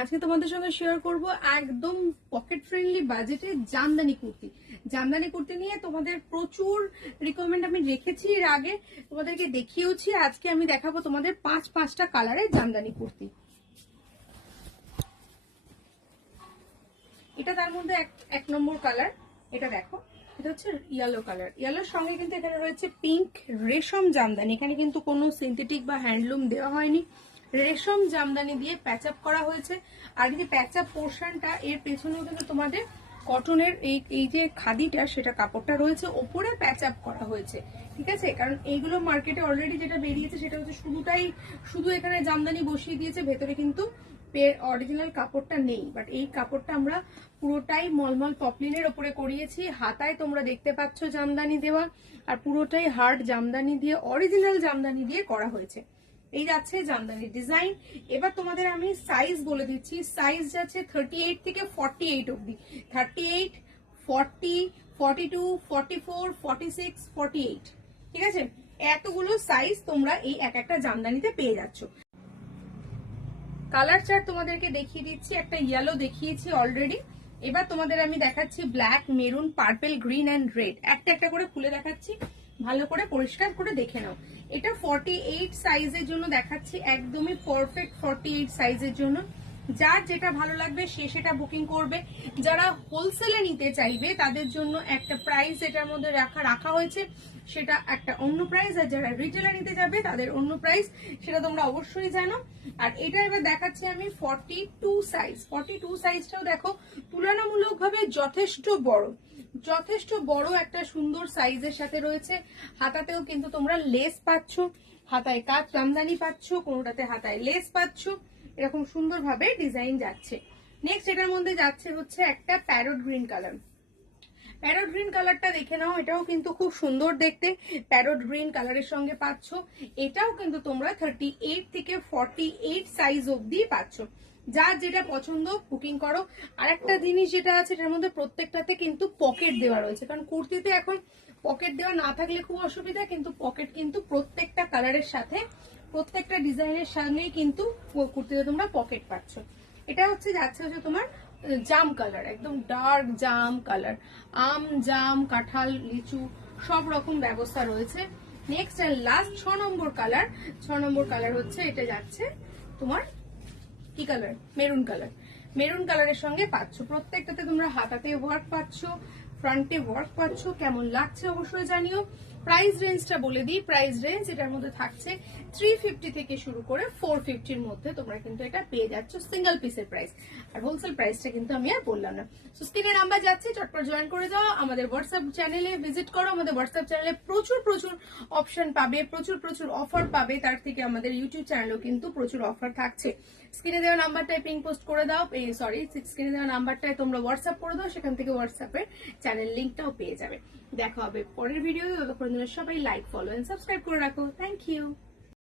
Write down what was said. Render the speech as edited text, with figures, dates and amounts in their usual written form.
আজকে তোমাদের সঙ্গে শেয়ার করব একদম পকেট ফ্রেন্ডলি বাজেটে জামদানি কুর্তি। জামদানি কুর্তি নিয়ে তোমাদের প্রচুর রিকমেন্ড আমি রেখেছি, এর আগে তোমাদেরকে দেখিয়েওছি। আজকে আমি দেখাবো তোমাদের পাঁচটা কালারের জামদানি কুর্তি। এটা তার মধ্যে এক নম্বর কালার, এটা দেখো, এটা হচ্ছে ইয়েলো কালার। ইয়েলোর সঙ্গে কিন্তু এখানে রয়েছে পিঙ্ক রেশম জামদানি। এখানে কিন্তু কোনো সিনথেটিক বা হ্যান্ডলুম দেওয়া হয়নি, রেশম জামদানি দিয়ে প্যাচ আপ করা হয়েছে। আর এই যে প্যাচ আপ পোর্শনটা, এর পেছনেও কিন্তু তোমাদের কটনের এই যে খাদিটা, সেটা কাপড়টা রয়েছে, ওপরে প্যাচ আপ করা হয়েছে, ঠিক আছে। কারণ এইগুলো মার্কেটে অলরেডি যেটা বেরিয়েছে সেটা হচ্ছে শুধু এখানে জামদানি বসিয়ে দিয়েছে, ভেতরে কিন্তু অরিজিনাল কাপড়টা নেই। বাট এই কাপড়টা আমরা পুরোটাই মলমল পপলিনের ওপরে করিয়েছি। হাতায় তোমরা দেখতে পাচ্ছ জামদানি দেওয়া, আর পুরোটাই হার্ড জামদানি দিয়ে, অরিজিনাল জামদানি দিয়ে করা হয়েছে। এই যাচ্ছে জামদানি ডিজাইন। এবার তোমাদের আমি সাইজ বলে দিচ্ছি। সাইজ যাচ্ছে 38 থেকে 48 অব্দি। 38, 40, 42, 44, 46, 48, ঠিক আছে। এতগুলো সাইজ তোমরা এই একটা জামদানিতে পেয়ে যাচ্ছ। কালার চার্ট তোমাদেরকে দেখিয়ে দিচ্ছি। একটা ইয়েলো দেখিয়েছি অলরেডি, এবার তোমাদের আমি দেখাচ্ছি black, maroon, purple, green and red. একটা করে খুলে দেখাচ্ছি, ভালো করে পরিষ্কার করে দেখে নাও। এটা 48 সাইজের জন্য দেখাচ্ছি, একদমই পারফেক্ট 48 সাইজের জন্য। যার যেটা ভালো লাগবে সে সেটা বুকিং করবে। যারা হোলসেলে নিতে চাইবে তাদের জন্য একটা প্রাইস এটার মধ্যে রাখা হয়েছে, সেটা একটা অন্য প্রাইস। আর যারা রিটেলে নিতে যাবে তাদের অন্য প্রাইস, সেটা তোমরা অবশ্যই জানো। আর এটা এবার দেখাচ্ছি আমি 42 সাইজ। 42 সাইজটাও দেখো তুলনামূলকভাবে যথেষ্ট বড় একটা সুন্দর সাইজের সাথে রয়েছে। হাতাতেও কিন্তু তোমরা লেস পাচ্ছ, হাতায় কাজ জামদানি পাচ্ছ, কোনোটাতে হাতায় লেস পাচ্ছ, এরকম সুন্দরভাবে ডিজাইন যাচ্ছে। নেক্সট এটার মধ্যে যাচ্ছে হচ্ছে একটা parrot green colour. Parrot green কালারটা দেখে নাও, এটাও কিন্তু খুব সুন্দর দেখতে। প্যারট গ্রিন কালারের সঙ্গে পাচ্ছ। এটাও কিন্তু তোমরা 38 থেকে 48 সাইজ অব্দি পাচ্ছ। যার যেটা পছন্দ বুকিং করো। আর একটা জিনিস যেটা আছে, এটার মধ্যে প্রত্যেকটাতে কিন্তু পকেট দেওয়া রয়েছে, কারণ কুর্তিতে এখন পকেট দেওয়া না থাকলে খুব অসুবিধা, কিন্তু পকেট কিন্তু প্রত্যেকটা কালারের সাথে, প্রত্যেকটা ডিজাইনের সামনেই কিন্তু কুর্তিতে তোমরা পকেট পাচ্ছ। এটা যাচ্ছে তোমার জাম কালার, একদম ডার্ক জাম কালার। আম, জাম, কাঁঠাল, লিচু সব রকম ব্যবস্থা রয়েছে। নেক্সট এন্ড লাস্ট 6 নম্বর কালার। 6 নম্বর কালার হচ্ছে, এটা যাচ্ছে তোমার কি কালার? Maroon colour. মেরুন কালারের সঙ্গে পাচ্ছ। প্রত্যেকটাতে তোমরা হাতাতে ওয়ার্ক পাচ্ছ, ফ্রন্টে ওয়ার্ক পাচ্ছ। কেমন লাগছে অবশ্যই জানিও। প্রাইস রেঞ্জটা বলে দিই। প্রাইস রেঞ্জ এটার মধ্যে থাকছে 350 থেকে শুরু করে 450-র মধ্যে তোমরা কিন্তু এটা পেয়ে যাচ্ছ সিঙ্গেল পিসের প্রাইস। আর হোলসেল প্রাইসটা কিন্তু আমি আর বললাম না। সো স্ক্রিনে নাম্বার যাচ্ছে, চটপট জয়েন করে যাও। আমাদের হোয়াটসঅ্যাপ চ্যানেলে ভিজিট করো। আমাদের হোয়াটসঅ্যাপ চ্যানেলে প্রচুর অপশন পাবে, প্রচুর অফার পাবে। তার থেকে আমাদের ইউটিউব চ্যানেলেও কিন্তু প্রচুর অফার থাকছে। স্ক্রিনে দেওয়া নাম্বারটায় পিন পোস্ট করে দাও, স্ক্রিনে দেওয়া নাম্বারটায় তোমরা হোয়াটসঅ্যাপ করে দাও, সেখান থেকে হোয়াটসঅ্যাপের চ্যানেল লিঙ্কটাও পেয়ে যাবে। দেখা হবে পরের ভিডিও। ততক্ষণ সবাই লাইক, ফলো এন্ড সাবস্ক্রাইব করে রাখো। Thank you.